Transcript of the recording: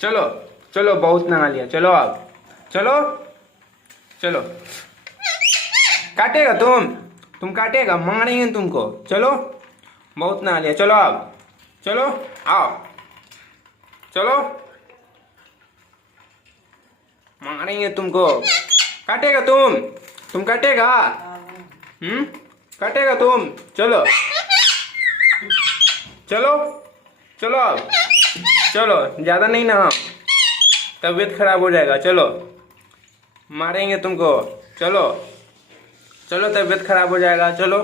चलो चलो, बहुत नहा लिया, चलो अब, चलो चलो। काटेगा तुम काटेगा, मारेंगे तुमको। चलो, बहुत नहा लिया, चलो अब, चलो आओ, चलो, मारेंगे तुमको। काटेगा तुम काटेगा। काटेगा तुम। चलो चलो चलो अब, चलो, ज्यादा नहीं ना, तबीयत खराब हो जाएगा। चलो, मारेंगे तुमको। चलो चलो, तबीयत खराब हो जाएगा। चलो।